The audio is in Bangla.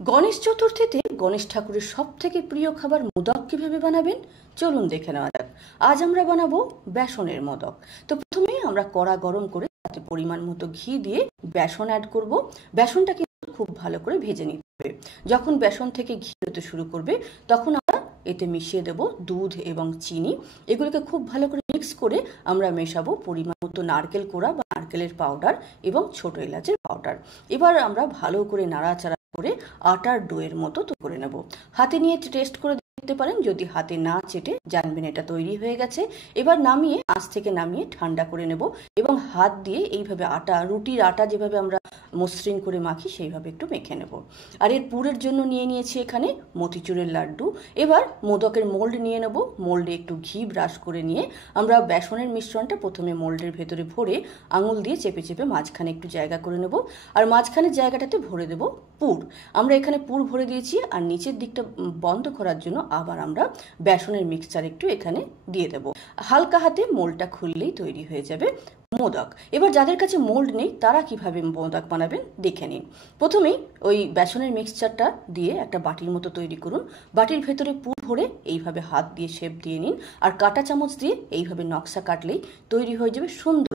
গণেশ চতুর্থীতে গণেশ ঠাকুরের সব থেকে প্রিয় খাবার মোদক কিভাবে বানাবেন চলুন দেখে নেওয়া যাক। আজ আমরা বানাবো বেসনের মোদক। তো প্রথমেই আমরা কড়া গরম করে তাতে পরিমাণ মতো ঘি দিয়ে বেসন অ্যাড করব। বেসনটা কিন্তু খুব ভালো করে ভেজে নিতে হবে। যখন বেসন থেকে ঘি বেরোতে শুরু করবে তখন আমরা এতে মিশিয়ে দেব দুধ এবং চিনি। এগুলোকে খুব ভালো করে মিক্স করে আমরা মেশাবো পরিমাণ মতো নারকেল কোড়া বা নারকেলের পাউডার এবং ছোট এলাচের পাউডার। এবার আমরা ভালো করে নাড়াচাড়া করে আটার ডোয়ের মতো করে নেব। হাতে নিয়ে টেস্ট করে দেখতে পারেন, যদি হাতে না চেটে জানবেন এটা তৈরি হয়ে গেছে। এবার নামিয়ে আঁচ থেকে নামিয়ে ঠান্ডা করে নেব এবং হাত দিয়ে এইভাবে আটা, রুটির আটা যেভাবে আমরা মসৃণ করে মাখি সেইভাবে একটু মেখে নেব। আর এর পুরের জন্য নিয়ে নিয়েছি এখানে মতিচুরের লাড্ডু। এবার মোদকের মোল্ড নিয়ে নেব। মোল্ডে একটু ঘি ব্রাশ করে নিয়ে আমরা বেসনের মিশ্রণটা প্রথমে মোল্ডের ভেতরে ভরে আঙুল দিয়ে চেপে চেপে মাঝখানে একটু জায়গা করে নেব। আর মাঝখানের জায়গাটাতে ভরে দেব পুর। আমরা এখানে পুর ভরে দিয়েছি আর নিচের দিকটা বন্ধ করার জন্য আবার আমরা বেসনের মিক্সচার একটু এখানে দিয়ে দেব। হালকা হাতে মোল্ডটা খুললেই তৈরি হয়ে যাবে মোদক। এবার যাদের কাছে মোল্ড নেই তারা কিভাবে মোদক বানাবেন দেখে নিন। প্রথমেই ওই বেসনের মিক্সচারটা দিয়ে একটা বাটির মতো তৈরি করুন। বাটির ভেতরে পুর ভরে এইভাবে হাত দিয়ে শেপ দিয়ে নিন আর কাঁটা চামচ দিয়ে এইভাবে নকশা কাটলেই তৈরি হয়ে যাবে সুন্দর